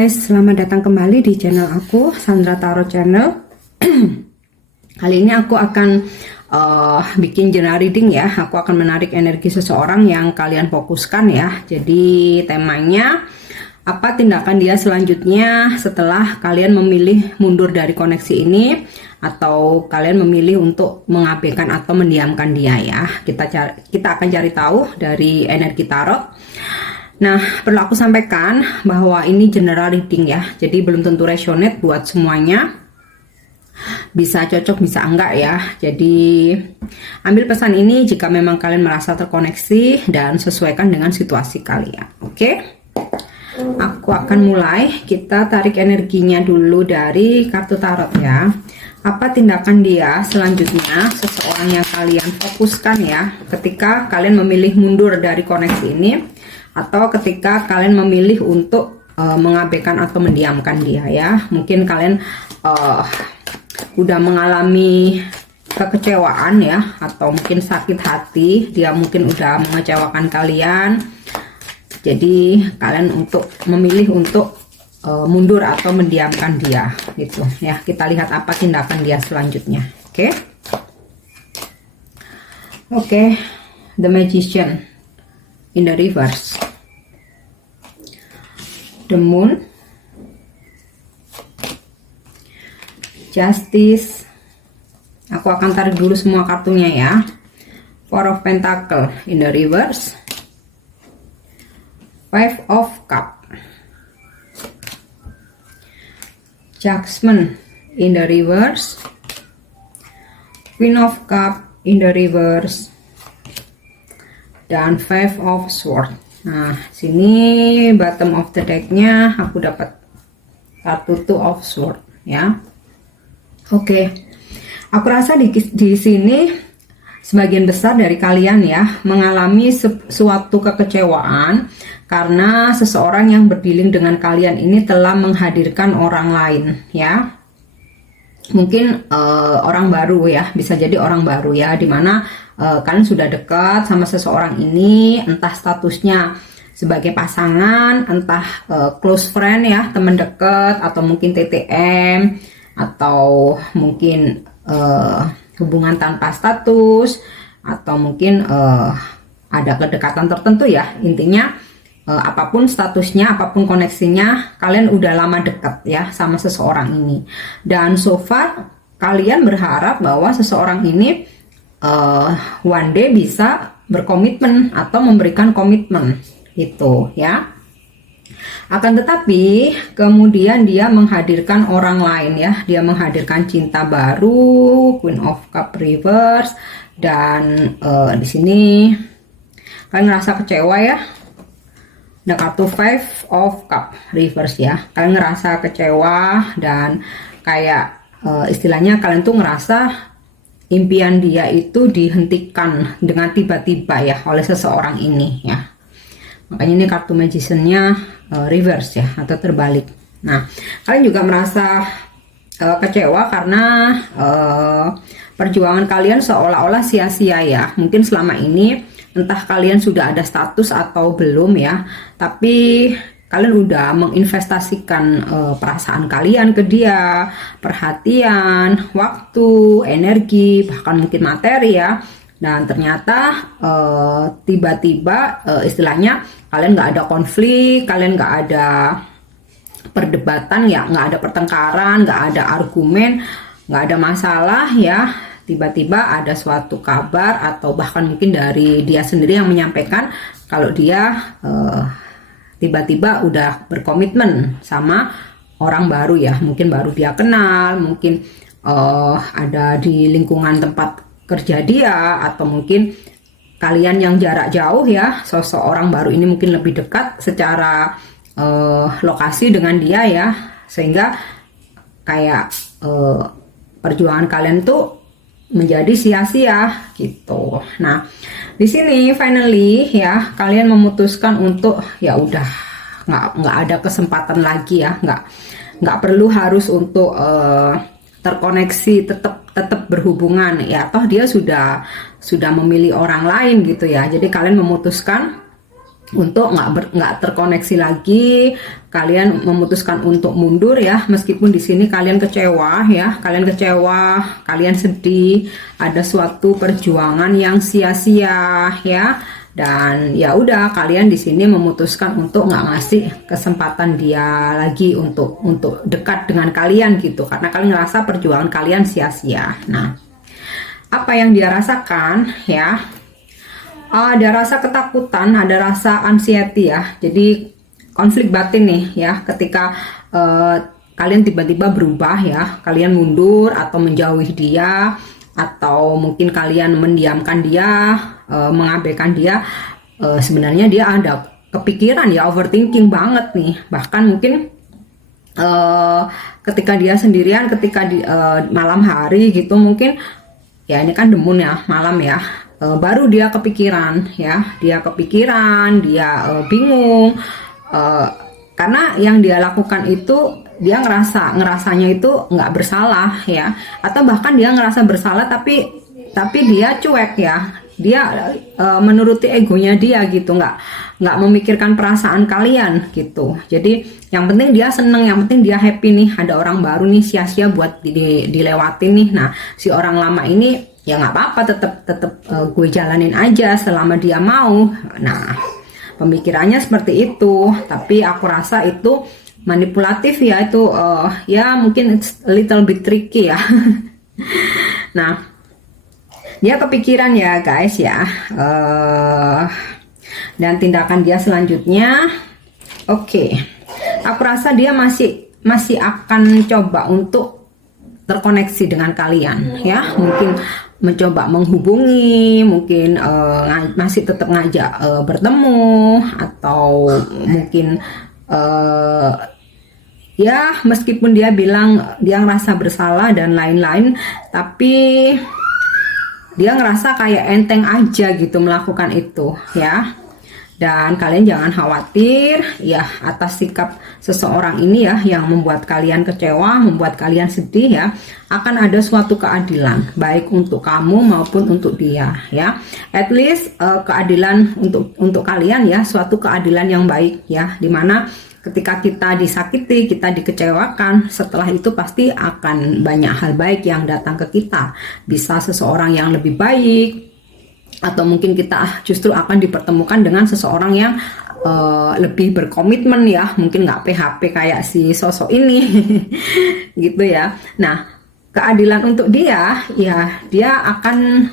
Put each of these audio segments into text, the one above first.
guys, selamat datang kembali di channel aku, Sandra Tarot Channel. Kali ini aku akan bikin general reading ya. Aku akan menarik energi seseorang yang kalian fokuskan ya. Jadi temanya, apa tindakan dia selanjutnya setelah kalian memilih mundur dari koneksi ini, atau kalian memilih untuk mengabaikan atau mendiamkan dia ya. Kita akan cari tahu dari energi tarot. Nah, perlu aku sampaikan bahwa ini general reading ya, jadi belum tentu resonate buat semuanya. Bisa cocok, bisa enggak ya. Jadi ambil pesan ini jika memang kalian merasa terkoneksi dan sesuaikan dengan situasi kalian. Oke? Aku akan mulai. Kita tarik energinya dulu dari kartu tarot ya. Apa tindakan dia selanjutnya, seseorang yang kalian fokuskan ya, ketika kalian memilih mundur dari koneksi ini, atau ketika kalian memilih untuk mengabaikan atau mendiamkan dia ya. Mungkin kalian udah mengalami kekecewaan ya, atau mungkin sakit hati, dia mungkin udah mengecewakan kalian. Jadi kalian untuk memilih untuk mundur atau mendiamkan dia gitu ya. Kita lihat apa tindakan dia selanjutnya. Oke, The Magician in the reverse, the Moon, Justice. Aku akan tarik dulu semua kartunya ya. Four of Pentacle in the reverse, Five of Cup, Judgment in the reverse, Queen of Cup in the reverse, dan Five of Swords. Nah, sini bottom of the decknya aku dapat kartu Two of Swords ya. Oke, aku rasa di sini sebagian besar dari kalian ya mengalami suatu kekecewaan karena seseorang yang berdealing dengan kalian ini telah menghadirkan orang lain ya. Mungkin orang baru ya, bisa jadi orang baru ya, dimana kalian sudah dekat sama seseorang ini, entah statusnya sebagai pasangan, entah close friend ya, teman dekat, atau mungkin TTM, atau mungkin hubungan tanpa status, atau mungkin ada kedekatan tertentu ya. Intinya apapun statusnya, apapun koneksinya, kalian udah lama dekat ya sama seseorang ini. Dan so far kalian berharap bahwa seseorang ini one day bisa berkomitmen atau memberikan komitmen gitu ya. Akan tetapi kemudian dia menghadirkan orang lain ya, dia menghadirkan cinta baru, Queen of Cup reverse, dan di sini kalian ngerasa kecewa ya. Ada kartu Five of Cup reverse ya, kalian ngerasa kecewa dan kayak istilahnya kalian tuh ngerasa impian dia itu dihentikan dengan tiba-tiba ya oleh seseorang ini ya. Makanya ini kartu Magician-nya reverse ya, atau terbalik. Nah, kalian juga merasa kecewa karena perjuangan kalian seolah-olah sia-sia ya. Mungkin selama ini entah kalian sudah ada status atau belum ya, tapi kalian udah menginvestasikan perasaan kalian ke dia, perhatian, waktu, energi, bahkan mungkin materi ya. Dan ternyata tiba-tiba istilahnya kalian nggak ada konflik, kalian nggak ada perdebatan ya, nggak ada pertengkaran, nggak ada argumen, nggak ada masalah ya. Tiba-tiba ada suatu kabar atau bahkan mungkin dari dia sendiri yang menyampaikan kalau dia tiba-tiba udah berkomitmen sama orang baru ya. Mungkin baru dia kenal, mungkin ada di lingkungan tempat kerja dia, atau mungkin kalian yang jarak jauh ya, sosok orang baru ini mungkin lebih dekat secara lokasi dengan dia ya, sehingga kayak perjuangan kalian tuh menjadi sia-sia gitu. Nah, di sini finally ya kalian memutuskan untuk ya udah nggak ada kesempatan lagi ya, nggak perlu harus untuk terkoneksi, tetap berhubungan ya, toh dia sudah memilih orang lain gitu ya. Jadi kalian memutuskan untuk nggak terkoneksi lagi, kalian memutuskan untuk mundur ya, meskipun di sini kalian kecewa ya, kalian sedih, ada suatu perjuangan yang sia-sia ya, dan ya udah kalian di sini memutuskan untuk nggak ngasih kesempatan dia lagi untuk dekat dengan kalian gitu, karena kalian ngerasa perjuangan kalian sia-sia. Nah, apa yang dia rasakan ya? Ada rasa ketakutan, ada rasa anxiety ya. Jadi konflik batin nih ya, ketika kalian tiba-tiba berubah ya, kalian mundur atau menjauhi dia, atau mungkin kalian mendiamkan dia, mengabaikan dia. Sebenarnya dia ada kepikiran ya, overthinking banget nih. Bahkan mungkin ketika dia sendirian, ketika di malam hari gitu, mungkin ya ini kan demun ya, malam ya, baru dia kepikiran ya, dia bingung, karena yang dia lakukan itu dia ngerasanya itu nggak bersalah ya, atau bahkan dia ngerasa bersalah tapi dia cuek ya, dia menuruti egonya dia gitu, nggak memikirkan perasaan kalian gitu. Jadi yang penting dia seneng, yang penting dia happy nih, ada orang baru nih, sia-sia buat dilewatin nih. Nah, si orang lama ini ya nggak apa-apa, tetap gue jalanin aja selama dia mau. Nah, pemikirannya seperti itu, tapi aku rasa itu manipulatif ya, itu ya mungkin it's a little bit tricky ya. Nah, dia kepikiran ya guys ya, dan tindakan dia selanjutnya, oke, aku rasa dia masih akan coba untuk terkoneksi dengan kalian ya, mungkin mencoba menghubungi, mungkin masih tetap ngajak bertemu, atau mungkin ya meskipun dia bilang dia ngerasa bersalah dan lain-lain, tapi dia ngerasa kayak enteng aja gitu melakukan itu ya. Dan kalian jangan khawatir ya atas sikap seseorang ini ya, yang membuat kalian kecewa, membuat kalian sedih ya. Akan ada suatu keadilan, baik untuk kamu maupun untuk dia ya. At least keadilan untuk kalian ya, suatu keadilan yang baik ya, dimana ketika kita disakiti, kita dikecewakan, setelah itu pasti akan banyak hal baik yang datang ke kita. Bisa seseorang yang lebih baik, atau mungkin kita justru akan dipertemukan dengan seseorang yang lebih berkomitmen ya, mungkin nggak PHP kayak si sosok ini gitu ya. Nah, keadilan untuk dia ya, dia akan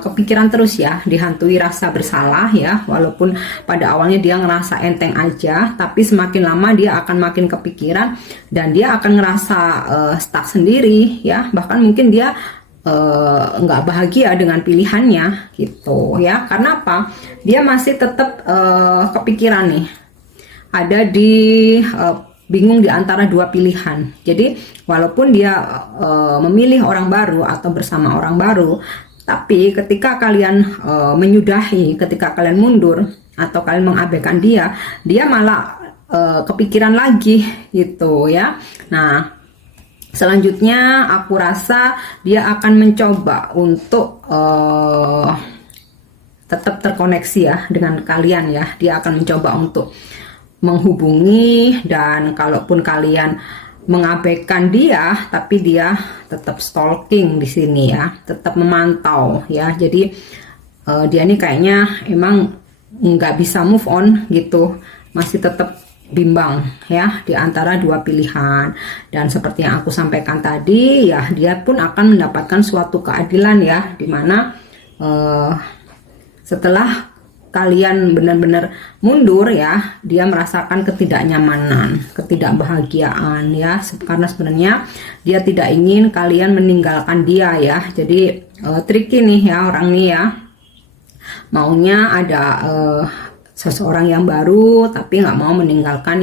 kepikiran terus ya, dihantui rasa bersalah ya, walaupun pada awalnya dia ngerasa enteng aja, tapi semakin lama dia akan makin kepikiran, dan dia akan ngerasa stuck sendiri ya, bahkan mungkin dia nggak bahagia dengan pilihannya gitu ya. Karena apa? Dia masih tetap kepikiran nih, ada di bingung di antara dua pilihan. Jadi walaupun dia memilih orang baru atau bersama orang baru, tapi ketika kalian menyudahi, ketika kalian mundur atau kalian mengabaikan dia malah kepikiran lagi gitu ya. Nah, selanjutnya aku rasa dia akan mencoba untuk tetap terkoneksi ya dengan kalian ya. Dia akan mencoba untuk menghubungi, dan kalaupun kalian mengabaikan dia, tapi dia tetap stalking di sini ya, tetap memantau ya. Jadi dia ini kayaknya emang nggak bisa move on gitu, masih tetap bimbang ya di antara dua pilihan. Dan seperti yang aku sampaikan tadi ya, dia pun akan mendapatkan suatu keadilan ya, dimana setelah kalian benar-benar mundur ya, dia merasakan ketidaknyamanan, ketidakbahagiaan ya, karena sebenarnya dia tidak ingin kalian meninggalkan dia ya. Jadi tricky nih ya orang ini ya, maunya ada seseorang yang baru, tapi nggak mau meninggalkan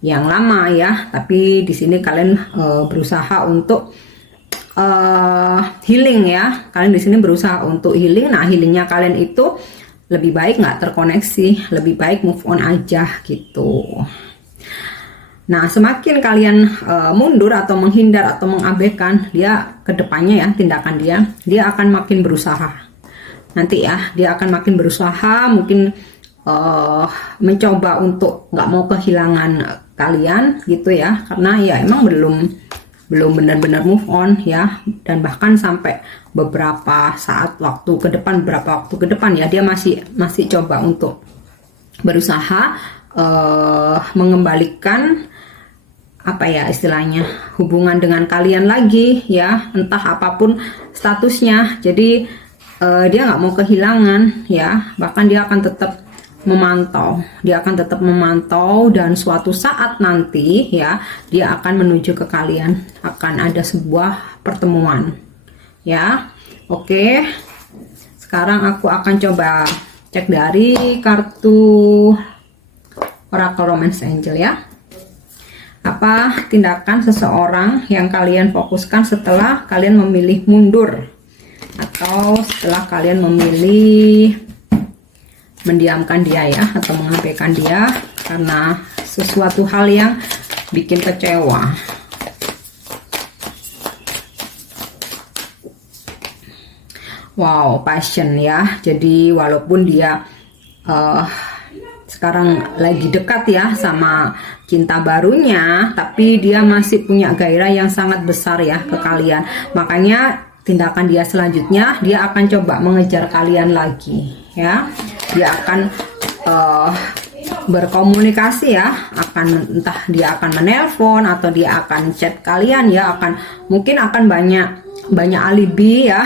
yang lama ya. Tapi di sini kalian berusaha untuk healing ya. Kalian di sini berusaha untuk healing. Nah, healingnya kalian itu lebih baik nggak terkoneksi, lebih baik move on aja gitu. Nah, semakin kalian mundur atau menghindar atau mengabaikan dia, kedepannya ya tindakan dia akan makin berusaha. Nanti ya, dia akan makin berusaha, mungkin mencoba untuk nggak mau kehilangan kalian gitu ya, karena ya emang belum benar-benar move on ya, dan bahkan sampai beberapa waktu ke depan ya dia masih coba untuk berusaha mengembalikan apa ya istilahnya hubungan dengan kalian lagi ya, entah apapun statusnya. Jadi dia nggak mau kehilangan ya, bahkan dia akan tetap memantau dan suatu saat nanti ya dia akan menuju ke kalian, akan ada sebuah pertemuan ya. Oke, sekarang aku akan coba cek dari kartu Oracle Romance Angel ya. Apa tindakan seseorang yang kalian fokuskan setelah kalian memilih mundur, atau setelah kalian memilih mendiamkan dia ya, atau mengabaikan dia karena sesuatu hal yang bikin kecewa. Wow, passion ya. Jadi walaupun dia sekarang lagi dekat ya sama cinta barunya, tapi dia masih punya gairah yang sangat besar ya ke kalian. Makanya tindakan dia selanjutnya, dia akan coba mengejar kalian lagi ya. Dia akan berkomunikasi ya, entah dia akan menelpon atau dia akan chat kalian ya, mungkin akan banyak alibi ya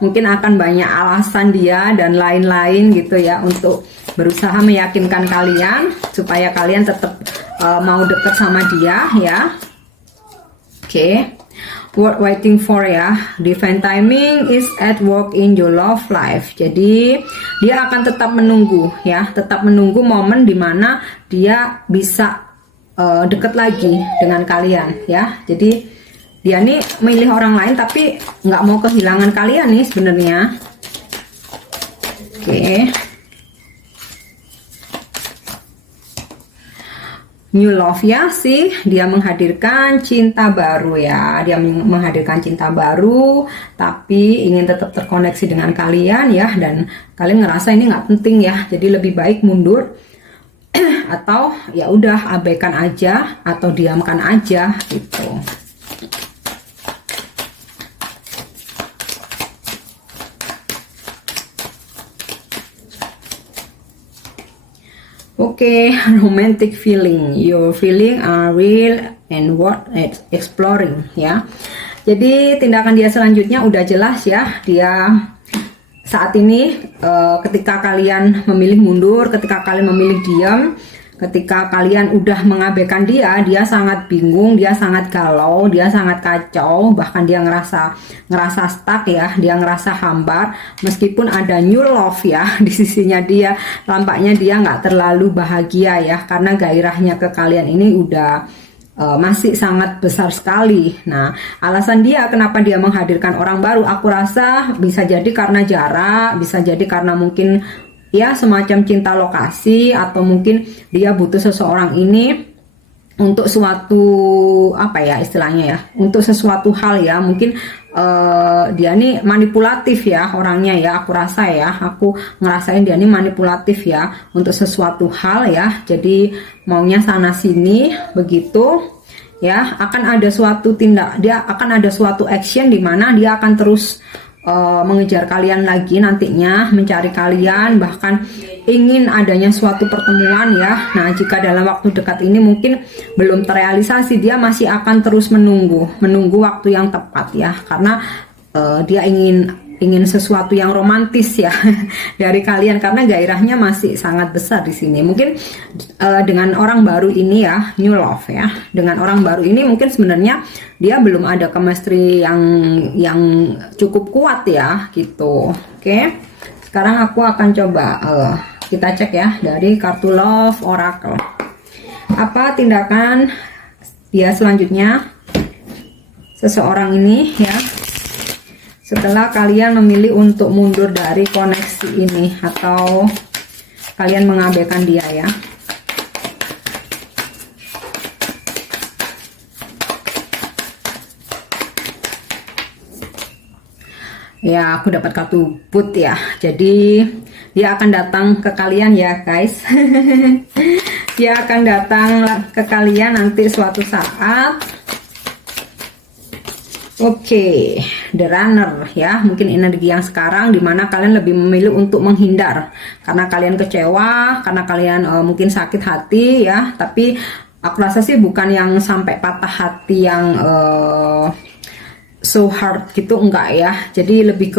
mungkin akan banyak alasan dia dan lain-lain gitu ya, untuk berusaha meyakinkan kalian supaya kalian tetap mau deket sama dia ya. Oke. Worth waiting for ya. Divine timing is at work in your love life. Jadi dia akan tetap menunggu ya, tetap menunggu momen dimana dia bisa deket lagi dengan kalian ya. Jadi dia nih milih orang lain tapi nggak mau kehilangan kalian nih sebenarnya. Oke. New love ya sih, dia menghadirkan cinta baru ya, dia menghadirkan cinta baru tapi ingin tetap terkoneksi dengan kalian ya, dan kalian ngerasa ini nggak penting ya, jadi lebih baik mundur atau ya udah abaikan aja atau diamkan aja gitu. Oke, romantic feeling. Your feeling are real and worth exploring ya. Jadi tindakan dia selanjutnya udah jelas ya. Dia saat ini ketika kalian memilih mundur, ketika kalian memilih diam, ketika kalian udah mengabaikan dia sangat bingung, dia sangat galau, dia sangat kacau, bahkan dia ngerasa stuck ya, dia ngerasa hambar. Meskipun ada new love ya di sisinya dia, tampaknya dia nggak terlalu bahagia ya, karena gairahnya ke kalian ini udah masih sangat besar sekali. Nah, alasan dia kenapa dia menghadirkan orang baru, aku rasa bisa jadi karena jarak, bisa jadi karena mungkin ya semacam cinta lokasi, atau mungkin dia butuh seseorang ini untuk suatu apa ya istilahnya ya, untuk sesuatu hal ya, mungkin dia nih manipulatif ya orangnya ya, aku rasa ya, aku ngerasain dia nih manipulatif ya untuk sesuatu hal ya, jadi maunya sana sini begitu ya. Akan ada suatu dia akan ada suatu action di mana dia akan terus mengejar kalian lagi nantinya, mencari kalian, bahkan ingin adanya suatu pertemuan ya. Nah, jika dalam waktu dekat ini mungkin belum terrealisasi, dia masih akan terus menunggu waktu yang tepat ya, karena dia ingin sesuatu yang romantis ya dari kalian, karena gairahnya masih sangat besar di sini. Mungkin dengan orang baru ini ya, new love ya, dengan orang baru ini mungkin sebenarnya dia belum ada chemistry yang cukup kuat ya gitu. Oke, sekarang aku akan coba kita cek ya dari kartu Love Oracle. Apa tindakan dia selanjutnya seseorang ini ya, setelah kalian memilih untuk mundur dari koneksi ini atau kalian mengabaikan dia ya. Ya, aku dapat kartu put ya. Jadi dia akan datang ke kalian ya, guys. Dia akan datang ke kalian nanti suatu saat. Oke, the runner ya. Mungkin energi yang sekarang dimana kalian lebih memilih untuk menghindar karena kalian kecewa, karena kalian mungkin sakit hati ya. Tapi aku rasa sih bukan yang sampai patah hati yang so hard gitu, enggak ya. Jadi lebih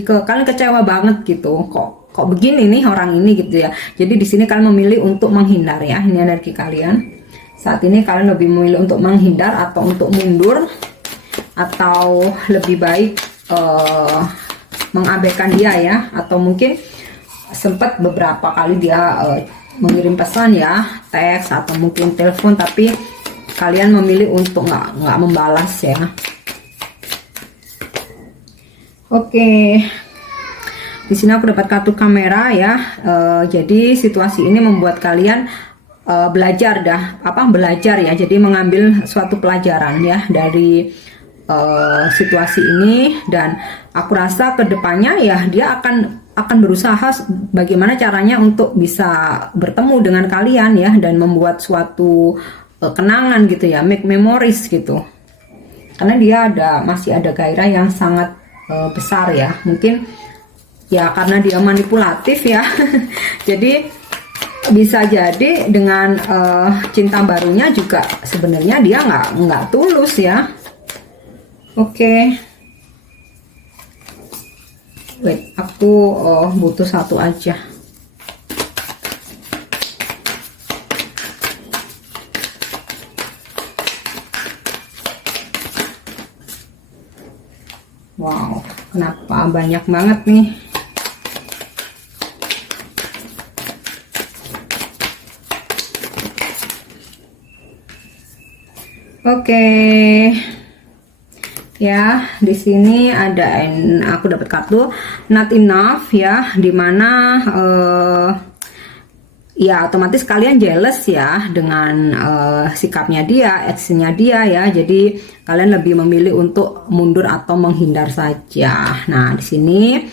ke kalian kecewa banget gitu, kok begini nih orang ini gitu ya. Jadi di sini kalian memilih untuk menghindar ya. Ini energi kalian saat ini, kalian lebih memilih untuk menghindar atau untuk mundur, atau lebih baik mengabaikan dia ya. Atau mungkin sempat beberapa kali dia mengirim pesan ya, teks atau mungkin telepon, tapi kalian memilih untuk nggak membalas ya. Oke, di sini aku dapat kartu kamera ya. Jadi situasi ini membuat kalian belajar belajar ya. Jadi mengambil suatu pelajaran ya dari situasi ini, dan aku rasa kedepannya ya dia akan berusaha bagaimana caranya untuk bisa bertemu dengan kalian ya, dan membuat suatu kenangan gitu ya, make memories gitu. Karena dia masih ada gairah yang sangat besar ya. Mungkin ya karena dia manipulatif ya. Jadi bisa jadi dengan cinta barunya juga sebenarnya dia nggak tulus ya. Oke. Wait, aku butuh satu aja. Wow, kenapa banyak banget nih? Oke. Ya, di sini ada aku dapat kartu not enough ya, dimana ya otomatis kalian jealous ya dengan sikapnya dia, actionnya dia ya. Jadi kalian lebih memilih untuk mundur atau menghindar saja. Nah, di sini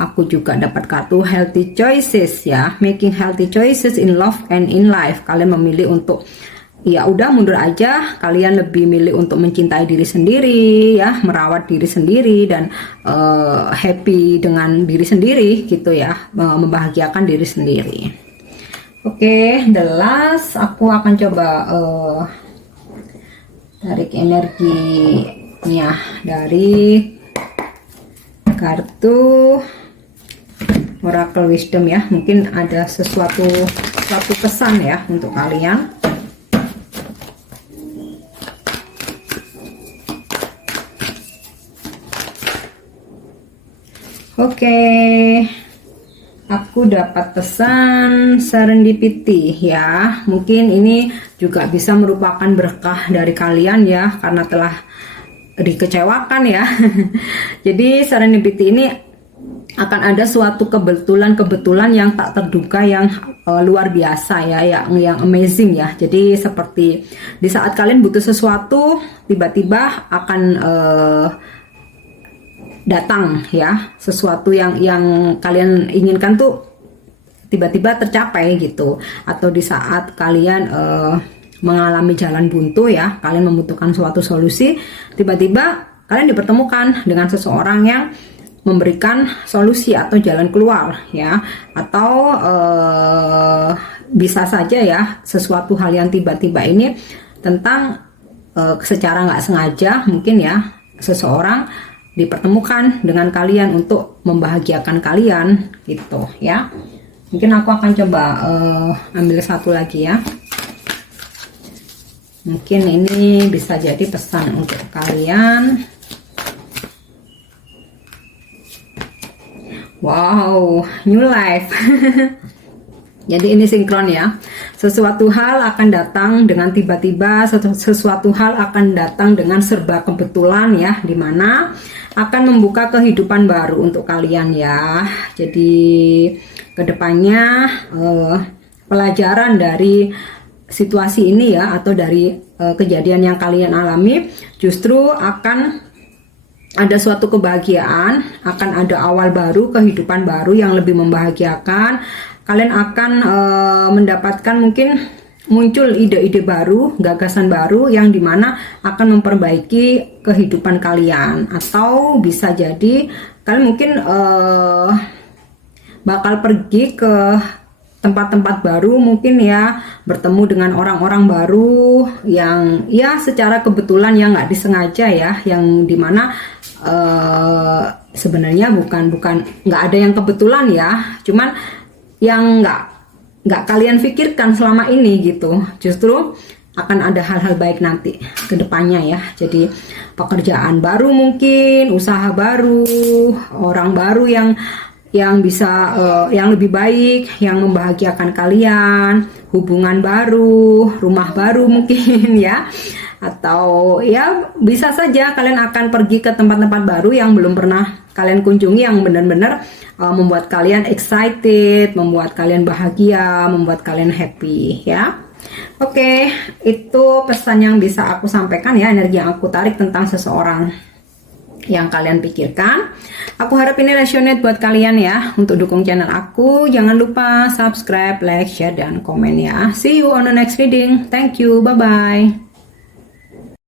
aku juga dapat kartu healthy choices ya, making healthy choices in love and in life. Kalian memilih untuk ya udah mundur aja, kalian lebih milih untuk mencintai diri sendiri ya, merawat diri sendiri, dan happy dengan diri sendiri gitu ya, membahagiakan diri sendiri. Oke, the last aku akan coba tarik energinya dari kartu Oracle Wisdom ya. Mungkin ada suatu pesan ya untuk kalian. Oke, aku dapat pesan serendipity ya. Mungkin ini juga bisa merupakan berkah dari kalian ya, karena telah dikecewakan ya. Jadi serendipity ini akan ada suatu kebetulan yang tak terduga, yang luar biasa ya, yang amazing ya. Jadi seperti di saat kalian butuh sesuatu, tiba-tiba akan datang ya, sesuatu yang kalian inginkan tuh tiba-tiba tercapai gitu. Atau di saat kalian mengalami jalan buntu ya, kalian membutuhkan suatu solusi, tiba-tiba kalian dipertemukan dengan seseorang yang memberikan solusi atau jalan keluar ya. Atau bisa saja ya, sesuatu hal yang tiba-tiba ini tentang secara nggak sengaja mungkin ya, seseorang dipertemukan dengan kalian untuk membahagiakan kalian gitu ya. Mungkin aku akan coba ambil satu lagi ya. Mungkin ini bisa jadi pesan untuk kalian. Wow, new life. Jadi ini sinkron ya. Sesuatu hal akan datang dengan tiba-tiba, sesuatu hal akan datang dengan serba kebetulan ya, dimana akan membuka kehidupan baru untuk kalian ya. Jadi kedepannya pelajaran dari situasi ini ya, atau dari kejadian yang kalian alami justru akan ada suatu kebahagiaan, akan ada awal baru, kehidupan baru yang lebih membahagiakan. Kalian akan mendapatkan mungkin muncul ide-ide baru, gagasan baru yang dimana akan memperbaiki kehidupan kalian. Atau bisa jadi kalian mungkin bakal pergi ke tempat-tempat baru, mungkin ya bertemu dengan orang-orang baru yang ya secara kebetulan yang nggak disengaja ya, yang dimana sebenarnya bukan nggak ada yang kebetulan ya, cuman yang nggak kalian pikirkan selama ini gitu, justru akan ada hal-hal baik nanti ke depannya ya. Jadi pekerjaan baru mungkin, usaha baru, orang baru yang bisa yang lebih baik, yang membahagiakan kalian, hubungan baru, rumah baru mungkin ya. Atau ya bisa saja kalian akan pergi ke tempat-tempat baru yang belum pernah kalian kunjungi, yang benar-benar membuat kalian excited, membuat kalian bahagia, membuat kalian happy ya. Oke, itu pesan yang bisa aku sampaikan ya, energi yang aku tarik tentang seseorang yang kalian pikirkan. Aku harap ini resonate buat kalian ya. Untuk dukung channel aku, jangan lupa subscribe, like, share, dan komen ya. See you on the next reading. Thank you, bye-bye.